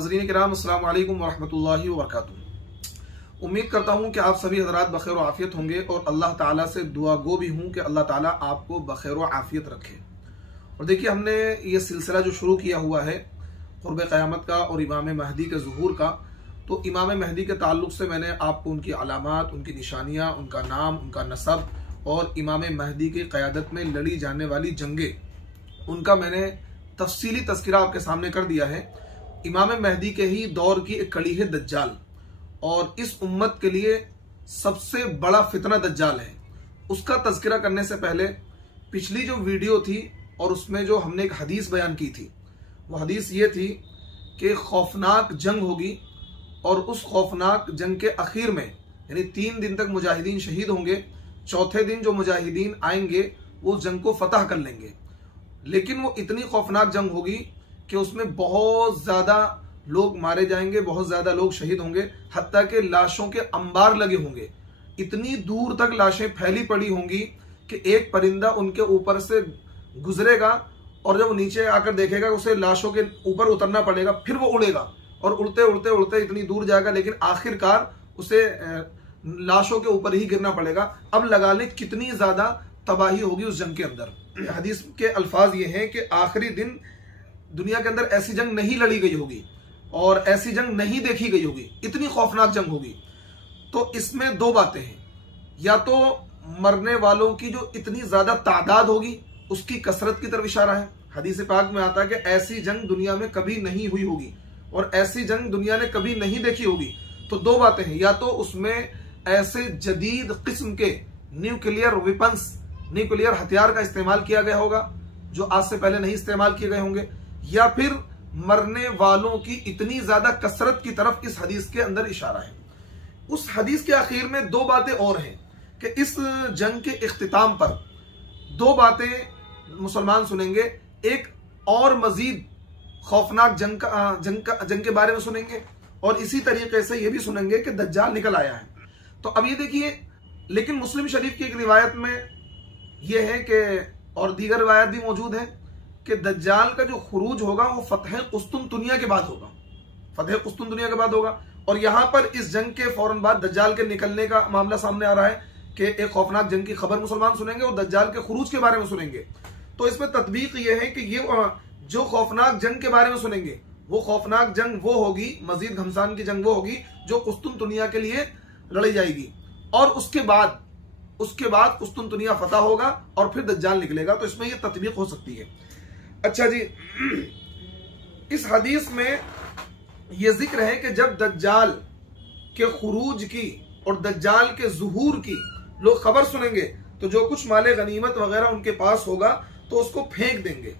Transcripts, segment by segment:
नाज़रीन किराम, अस्सलाम वालेकुम वरहमतुल्लाहि वबरकातुहू। उम्मीद करता हूँ कि आप सभी हज़रात बखैर व आफ़ियत होंगे और अल्लाह ताला से दुआ गो भी हूँ कि अल्लाह ताला आपको बखैर व आफ़ियत रखे। और देखिए, हमने ये सिलसिला जो शुरू किया हुआ है क़ुर्ब क़यामत का और इमाम महदी के ज़ुहूर का, तो इमाम महदी के ताल्लुक़ से मैंने आपको उनकी अलामात, उनकी निशानियाँ, उनका नाम, उनका नसब और इमाम महदी की क़यादत में लड़ी जाने वाली जंगे, उनका मैंने तफसीली तज़किरा आपके सामने कर दिया है। इमाम महदी के ही दौर की एक कड़ी है दज्जाल, और इस उम्मत के लिए सबसे बड़ा फितना दज्जाल है। उसका तज़किरा करने से पहले पिछली जो वीडियो थी और उसमें जो हमने एक हदीस बयान की थी, वो हदीस ये थी कि खौफनाक जंग होगी और उस खौफनाक जंग के आखिर में यानी 3 दिन तक मुजाहिदीन शहीद होंगे। चौथे दिन जो मुजाहिदीन आएंगे वो जंग को फतह कर लेंगे, लेकिन वो इतनी खौफनाक जंग होगी कि उसमें बहुत ज़्यादा लोग मारे जाएंगे, बहुत ज़्यादा लोग शहीद होंगे, हत्ता के लाशों के अंबार लगे होंगे। इतनी दूर तक लाशें फैली पड़ी होंगी कि एक परिंदा उनके ऊपर से गुजरेगा और जब नीचे आकर देखेगा उसे लाशों के ऊपर उतरना पड़ेगा, फिर वो उड़ेगा और उड़ते उड़ते उड़ते इतनी दूर जाएगा, लेकिन आखिरकार उसे लाशों के ऊपर ही गिरना पड़ेगा। अब लगा लें कितनी ज़्यादा तबाही होगी उस जंग के अंदर। हदीस के अल्फाज ये हैं कि आखिरी दिन दुनिया के अंदर ऐसी जंग नहीं लड़ी गई होगी और ऐसी जंग नहीं देखी गई होगी, इतनी खौफनाक जंग होगी। तो इसमें 2 बातें हैं, या तो मरने वालों की जो इतनी ज्यादा तादाद होगी उसकी कसरत की तरफ इशारा है। हदीस पाक में आता है कि ऐसी जंग दुनिया में कभी नहीं हुई होगी और ऐसी जंग दुनिया ने कभी नहीं देखी होगी। तो 2 बातें हैं, या तो उसमें ऐसे जदीद किस्म के न्यूक्लियर वेपन्स, न्यूक्लियर हथियार का इस्तेमाल किया गया होगा जो आज से पहले नहीं इस्तेमाल किए गए होंगे, या फिर मरने वालों की इतनी ज्यादा कसरत की तरफ इस हदीस के अंदर इशारा है। उस हदीस के आखिर में 2 बातें और हैं कि इस जंग के इख्तिताम पर 2 बातें मुसलमान सुनेंगे। एक और मजीद खौफनाक जंग के बारे में सुनेंगे और इसी तरीके से यह भी सुनेंगे कि दज्जाल निकल आया है। तो अब ये देखिए, लेकिन मुस्लिम शरीफ की एक रिवायत में यह है कि, और दीगर रिवायत भी मौजूद है कि दज्जाल का जो खुरूज होगा वो फतह कुस्तुनतुनिया के बाद होगा, फतह कुस्तुनतुनिया के बाद होगा। और यहां पर इस जंग के फौरन बाद दज्जाल के निकलने का मामला सामने आ रहा है कि एक खौफनाक जंग की खबर मुसलमान सुनेंगे और दज्जाल के खुरूज के बारे में सुनेंगे। तो इसमें तत्वीक ये है कि ये जो खौफनाक जंग के बारे में सुनेंगे वो खौफनाक जंग वो होगी, मजीद घमसान की जंग वो होगी जो कुस्तुनतुनिया के लिए लड़ी जाएगी, और उसके बाद कुस्तुनतुनिया फतह होगा और फिर दज्जाल निकलेगा। तो इसमें यह तत्वीक हो सकती है। अच्छा जी, इस हदीस में यह जिक्र है कि जब दज्जाल के खुरूज की और दज्जाल के ज़ुहूर की लोग खबर सुनेंगे तो जो कुछ माले गनीमत वगैरह उनके पास होगा तो उसको फेंक देंगे।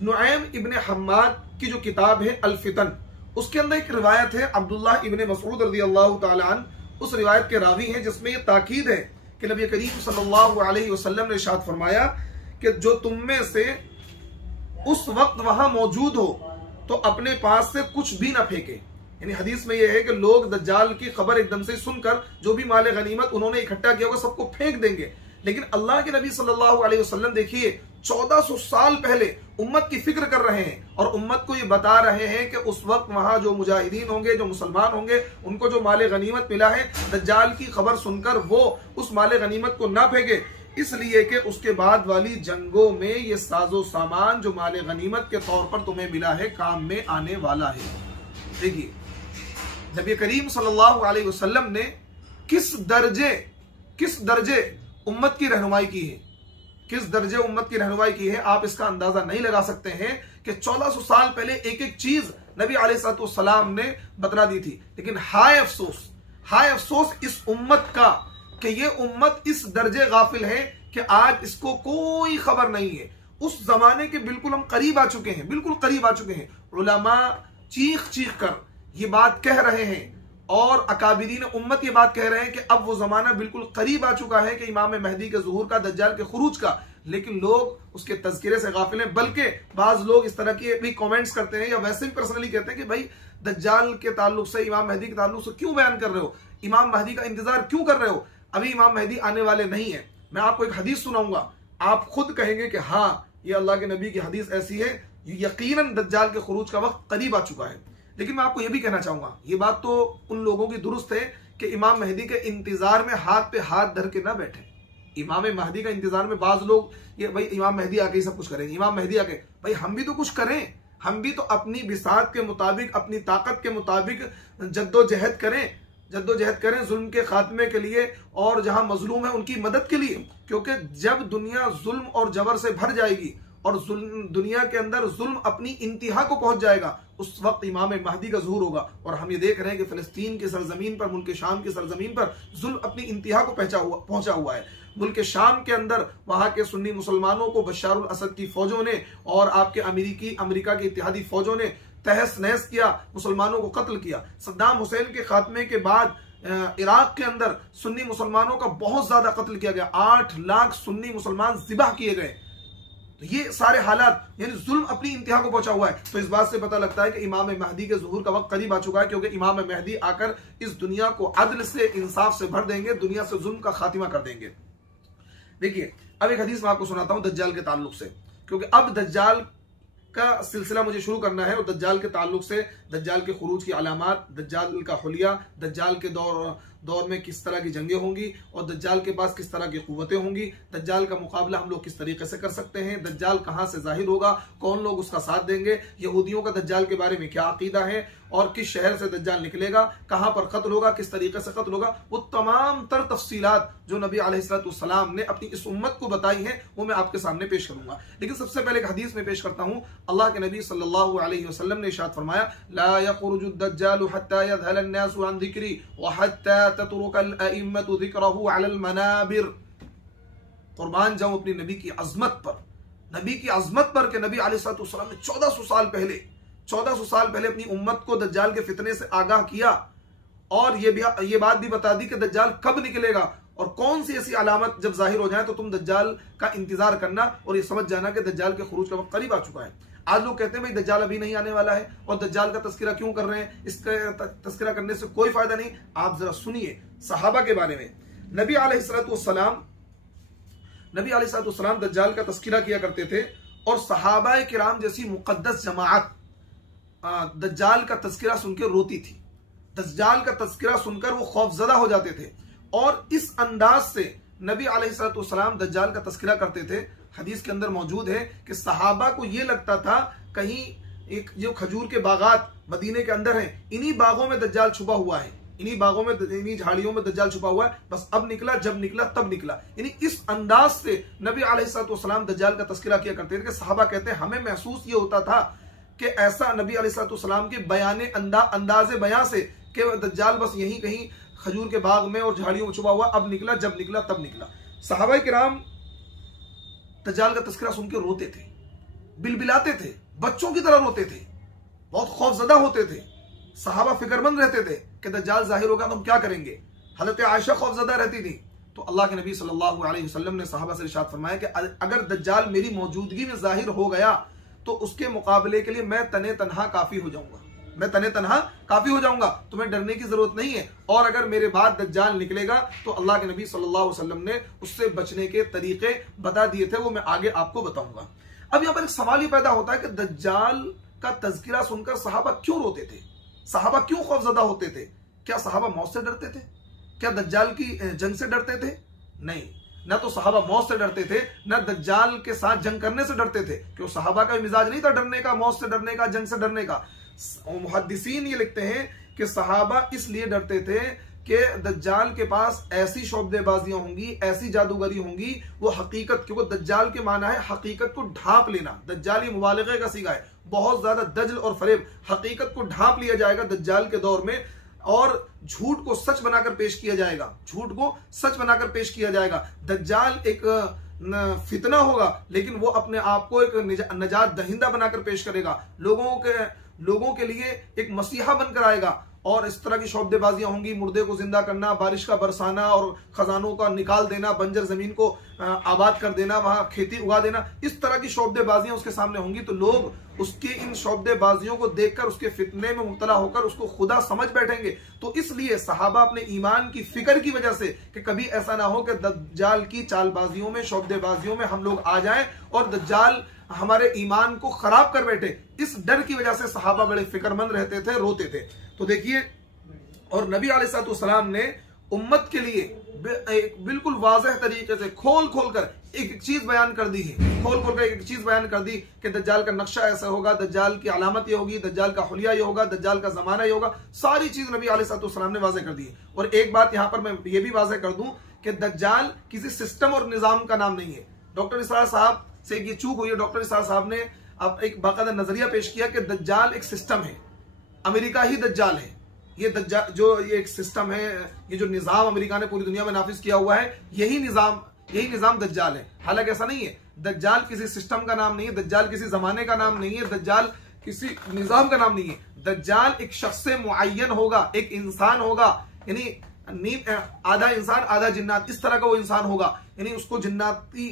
नुआइम इब्ने हम्माद की जो किताब है अल फितन, उसके अंदर एक रिवायत है अब्दुल्ला इब्ने मसऊद रज़ियल्लाहु ताला अन्हु, उस रिवायत के रावी हैं जिसमें यह ताकीद है कि नबी करीम सल्लल्लाहु अलैहि वसल्लम ने इरशाद फरमाया कि जो तुम में से उस वक्त वहां मौजूद हो तो अपने पास से कुछ भी ना फेंके। यानी हदीस में यह है कि लोग दज्जाल की खबर एकदम से सुनकर जो भी माले गनीमत उन्होंने इकट्ठा किया होगा सबको फेंक देंगे। लेकिन अल्लाह के नबी सल्लल्लाहु अलैहि वसल्लम देखिए 1400 साल पहले उम्मत की फिक्र कर रहे हैं और उम्मत को ये बता रहे हैं कि उस वक्त वहां जो मुजाहिदीन होंगे, जो मुसलमान होंगे, उनको जो माले गनीमत मिला है, दज्जाल की खबर सुनकर वो उस माले गनीमत को ना फेंके, इसलिए कि उसके बाद वाली जंगों में ये साजो सामान जो माले गनीमत के तौर पर तुम्हें मिला है काम में आने वाला है। देखिए, नबी करीम सल्लल्लाहु अलैहि वसल्लम ने किस दर्जे उम्मत की रहनुमाई की है, किस दर्जे उम्मत की रहनुमाई की है, आप इसका अंदाजा नहीं लगा सकते हैं कि 1400 साल पहले एक एक चीज नबी अलैहिस्सलाम ने बतला दी थी। लेकिन हाय अफसोस इस उम्मत का कि ये उम्मत इस दर्जे गाफिल है कि आज इसको कोई खबर नहीं है। उस जमाने के बिल्कुल हम करीब आ चुके हैं, बिल्कुल करीब आ चुके हैं। उलमा चीख कर ये बात कह रहे हैं और अकाबिरीन उम्मत ये बात कह रहे हैं कि अब वो जमाना बिल्कुल करीब आ चुका है कि इमाम महदी के ज़ुहूर का, दज्जाल के खुरूज का, लेकिन लोग उसके तज़किरे से गाफिल हैं। बल्कि बाज लोग इस तरह के भी कमेंट्स करते हैं या वैसे भी पर्सनली कहते हैं कि भाई दज्जाल के ताल्लुक से, इमाम महदी के ताल्लुक से क्यों बयान कर रहे हो, इमाम महदी का इंतजार क्यों कर रहे हो, अभी इमाम महदी आने वाले नहीं है। मैं आपको एक हदीस सुनाऊंगा, आप खुद कहेंगे कि हाँ ये अल्लाह के नबी की हदीस ऐसी है, यकीनन दज्जाल के खुरूज का वक्त करीब आ चुका है। लेकिन मैं आपको यह भी कहना चाहूंगा, ये बात तो उन लोगों की दुरुस्त है कि इमाम मेहदी के इंतजार में हाथ पे हाथ धर के ना बैठे। इमाम मेहदी का इंतजार में बाज लोग ये भाई इमाम मेहदी आके ही सब कुछ करेंगे, इमाम मेहदी आके, भाई हम भी तो कुछ करें, हम भी तो अपनी बिसात के मुताबिक, अपनी ताकत के मुताबिक जद्दोजहद करें जुल्म के खात्मे के लिए और जहां मजलूम है उनकी मदद के लिए। क्योंकि जब दुनिया जुल्म और जबर से भर जाएगी और दुनिया के अंदर जुल्म अपनी इंतहा को पहुंच जाएगा, उस वक्त इमाम महदी का ज़हूर होगा। और हम ये देख रहे हैं कि फिलिस्तीन की सरजमीन पर, मुल्क शाम की सरजमीन पर जुल्म अपनी इंतहा को पहुंचा हुआ है। मुल्क शाम के अंदर वहां के सुन्नी मुसलमानों को बशारुल असद की फौजों ने और आपके अमेरिका के इत्तेहादी फौजों ने तहस नहस किया, मुसलमानों को कत्ल किया। सद्दाम हुसैन के खात्मे के बाद इराक के अंदर सुन्नी मुसलमानों का बहुत ज्यादा कत्ल किया गया, 8 लाख सुन्नी मुसलमान ज़िबह किए गए। तो ये सारे हालात यानी जुल्म अपनी इंतहा को पहुंचा हुआ है। तो इस बात से पता लगता है कि इमाम महदी के ज़ुहूर का वक्त करीब आ चुका है, क्योंकि इमाम महदी आकर इस दुनिया को अदल से, इंसाफ से भर देंगे, दुनिया से जुल्म का खात्मा कर देंगे। देखिए अब एक हदीस मैं आपको सुनाता हूं दज्जाल के ताल्लुक से, क्योंकि अब दज्जाल का सिलसिला मुझे शुरू करना है और दज्जाल के ताल्लुक से दज्जाल के खुरूज की अलामात, दज्जाल का हुलिया, दज्जाल के दौर में किस तरह की जंगें होंगी और दज्जाल के पास किस तरह की कुव्वतें होंगी, दज्जाल का मुकाबला हम लोग किस तरीके से कर सकते हैं, दज्जाल कहां से जाहिर होगा, कौन लोग उसका साथ देंगे, यहूदियों का दज्जाल के बारे में क्या अकीदा है और किस शहर से दज्जाल निकलेगा, कहां पर कत्ल होगा, किस तरीके से कत्ल होगा, वो तमाम तर तफसीलात जो नबी अलैहिस्सलाम ने अपनी इस उम्मत को बताई हैं वो मैं आपके सामने पेश करूंगा। लेकिन सबसे पहले एक हदीस में पेश करता हूं। अल्लाह के नबी सल्लल्लाहु अलैहि वसल्लम ने इरशाद फरमाया, ला यखरुजु दज्जालु हत्ता यज़हल अन्नासु अन ज़िक्री व हत्ता ततरुकल अइम्मतु ज़िक्रहु अलल मनाबिर। कुर्बान जाऊं अपनी नबी की अजमत पर कि नबी अलैहिस्सलाम ने 1400 साल पहले अपनी उम्मत को दज्जाल के फितने से आगाह किया और ये बात भी बता दी कि दज्जाल कब निकलेगा और कौन सी ऐसी अलामत जब जाहिर हो जाए तो तुम दज्जाल का इंतजार करना और ये समझ जाना कि दज्जाल के खुरूज का वक्त करीब आ चुका है। आज लोग कहते हैं भाई दज्जाल अभी नहीं आने वाला है और दज्जाल का तस्करा क्यों कर रहे हैं, इसका तस्करा करने से कोई फायदा नहीं। आप जरा सुनिए सहाबा के बारे में। नबी अलैहिस्सलाम दज्जाल का तस्करा किया करते थे और सहाबाए किराम जैसी मुकद्दस जमाअत दज्जाल का तस्करा सुनकर रोती थी, दज्जाल का तस्करा सुनकर वो खौफजदा हो जाते थे और इस अंदाज से नबी अलैहिस्सलाम दज्जाल का तस्करा करते थे। हदीस के अंदर मौजूद है कि सहाबा को यह लगता था कहीं एक जो खजूर के बागात मदीने के अंदर हैं, इन्हीं बागों में दज्जाल छुपा हुआ है, इन्हीं झाड़ियों में दज्जाल छुपा हुआ है, बस अब निकला, जब निकला तब निकला। यानी इस अंदाज से नबी अलैहिस्सलाम दज्जाल का तस्करा किया करते थे कि सहाबा कहते हैं हमें महसूस ये होता था कि ऐसा नबी अलैहिस्सलाम के अंदाज़े बयां से कि दज्जाल बस यहीं कहीं खजूर के बाग में और झाड़ियों में छुपा हुआ, अब निकला, जब निकला तब निकला। सहाबाए किराम दज्जाल का तस्करा सुन के रोते थे, बिलबिलाते थे, बच्चों की तरह रोते थे, बहुत खौफजदा होते थे। सहाबा फिक्रमंद रहते थे कि दज्जाल जाहिर होगा तो हम क्या करेंगे। हज़रत आयशा खौफजदा रहती थी। तो अल्लाह के नबी सल्लल्लाहु अलैहि वसल्लम ने सहाबा से इरशाद फरमाया कि अगर दज्जाल मेरी मौजूदगी में जाहिर हो गया तो उसके मुकाबले के लिए मैं तने तनहा काफी हो जाऊंगा, तुम्हें डरने की जरूरत नहीं है। और अगर मेरे बाद दज्जाल निकलेगा तो अल्लाह के नबी सल्लल्लाहु अलैहि वसल्लम ने उससे बचने के तरीके बता दिए थे, वो मैं आगे आपको बताऊंगा। अब यहां पर एक सवाल ही पैदा होता है कि दज्जाल का तज़किरा सुनकर सहाबा क्यों रोते थे, सहाबा क्यों खौफजदा होते थे। क्या सहाबा मौत से डरते थे? क्या दज्जाल की जंग से डरते थे? नहीं, न तो सहाबा मौत से डरते थे, न दज्जाल के साथ जंग करने से डरते थे, क्योंकि सहाबा का मिजाज नहीं था डरने का, मौत से डरने का, जंग से डरने का। मुहद्दिसीन ये लिखते हैं कि सहाबा इसलिए डरते थे कि दज्जाल के पास ऐसी शोबदेबाजियां होंगी, ऐसी जादूगरी होंगी, वो हकीकत, क्योंकि दज्जाल के माना है हकीकत को ढांप लेना, दज्जाल ये मुबालगे का सीगा है, बहुत ज्यादा दजल और फरेब, हकीकत को ढांप लिया जाएगा दज्जाल के दौर में और झूठ को सच बनाकर पेश किया जाएगा, दज्जाल एक फितना होगा लेकिन वो अपने आप को एक नजात दहिंदा बनाकर पेश करेगा, लोगों के लिए एक मसीहा बनकर आएगा। और इस तरह की शोबदेबाजियां होंगी, मुर्दे को जिंदा करना, बारिश का बरसाना और खजानों का निकाल देना, बंजर जमीन को आबाद कर देना, वहां खेती उगा देना, इस तरह की शोबदेबाजियां उसके सामने होंगी। तो लोग उसकी इन शोबदेबाजियों को देखकर उसके फितने में मुब्तला होकर उसको खुदा समझ बैठेंगे। तो इसलिए सहाबा अपने ईमान की फिक्र की वजह से कि कभी ऐसा ना हो कि दज्जाल की चालबाजियों में, शोबदेबाजियों में हम लोग आ जाएं और दज्जाल हमारे ईमान को खराब कर बैठे। इस डर की वजह से सहाबा बड़े फिक्रमंद रहते थे, रोते थे। तो देखिए, और नबी अलैहिस्सलाम ने उम्मत के लिए बिल्कुल वाज़ेह तरीके से खोल खोल कर एक चीज बयान कर दी है, खोल खोल कर एक चीज बयान कर दी कि दज्जाल का नक्शा ऐसा होगा, दज्जाल की अलामत ये होगी, दज्जाल का हुलिया ये होगा, दज्जाल का जमाना ये होगा। सारी चीज नबी अलैहिस्सलाम ने वाज़ेह कर दी है। और एक बात यहां पर मैं ये भी वाज़ेह कर दूं कि दज्जाल किसी सिस्टम और निजाम का नाम नहीं है। डॉक्टर इसरार साहब से ये चूक हुई है। डॉक्टर इसरार साहब ने अब एक बाकायदा नजरिया पेश किया कि दज्जाल एक सिस्टम है, अमेरिका ही दज्जाल है। ये दज्जाल जो ये एक सिस्टम है, ये जो निजाम अमेरिका ने पूरी दुनिया में नाफिज किया हुआ है, यही निजाम दज्जाल है। हालांकि ऐसा नहीं है, दज्जाल किसी सिस्टम का नाम नहीं है, दज्जाल किसी जमाने का नाम नहीं है, दज्जाल किसी निजाम का नाम नहीं है। दज्जाल एक शख्स मुअय्यन होगा, एक इंसान होगा, यानी आधा इंसान आधा जिन्नात, इस तरह का वो इंसान होगा। यानी उसको जिन्नाती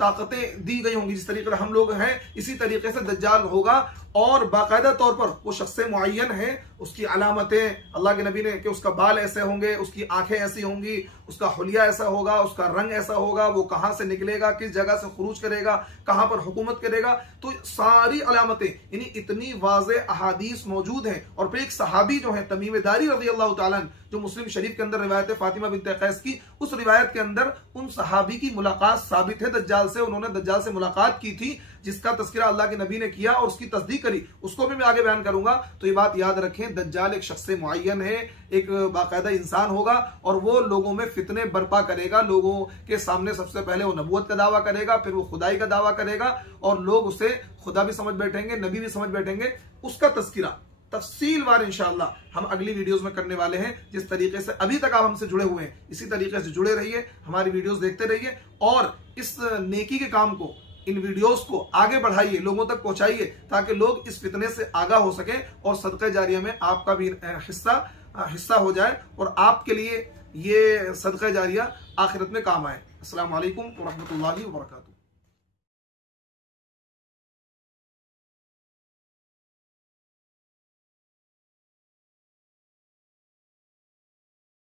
ताकतें दी गई होंगी, जिस तरीके से हम लोग हैं इसी तरीके से दज्जाल होगा। और बाकायदा तौर पर वो शख्स मुअय्यन है, उसकी अलामतें अल्लाह के नबी ने कि उसका बाल ऐसे होंगे, उसकी आंखें ऐसी होंगी, उसका हुलिया ऐसा होगा, उसका रंग ऐसा होगा, वो कहां से निकलेगा, किस जगह से खुरूज करेगा, कहां पर हुकूमत करेगा। तो सारी अलामतें यानी इतनी वाज़ेह अहादीस मौजूद हैं। और फिर एक सहाबी जो है तमीम दारी रज़ी अल्लाह तआला अन्हु, जो मुस्लिम शरीफ के अंदर रिवायत है फातिमा बिन्त कैस की, उस रिवायत के अंदर उन सहाबी की मुलाकात साबित है दज्जाल से। उन्होंने दज्जाल से मुलाकात की थी, जिसका तज़किरा अल्लाह के नबी ने किया और उसकी तस्दीक करी, उसको भी मैं आगे बयान करूंगा। तो ये बात याद रखें, दज्जाल एक शख्स मुअय्यन है, एक बाकायदा इंसान होगा और वो लोगों में फितने बर्पा करेगा। लोगों के सामने सबसे पहले वो नबूवत का दावा करेगा, फिर वो खुदाई का दावा करेगा और लोग उसे खुदा भी समझ बैठेंगे, नबी भी समझ बैठेंगे। उसका तज़किरा तफसीलवार इंशाअल्लाह हम अगली वीडियोस में करने वाले हैं। जिस तरीके से अभी तक आप हमसे जुड़े हुए हैं, इसी तरीके से जुड़े रहिए, हमारी वीडियोस देखते रहिए और इस नेकी के काम को, इन वीडियोस को आगे बढ़ाइए, लोगों तक पहुंचाइए, ताकि लोग इस फितने से आगाह हो सके और सदका जारिया में आपका भी हिस्सा हो जाए और आपके लिए ये सदका जारिया आखिरत में काम आए। अस्सलाम वालेकुम व रहमतुल्लाहि व बरकातुहू।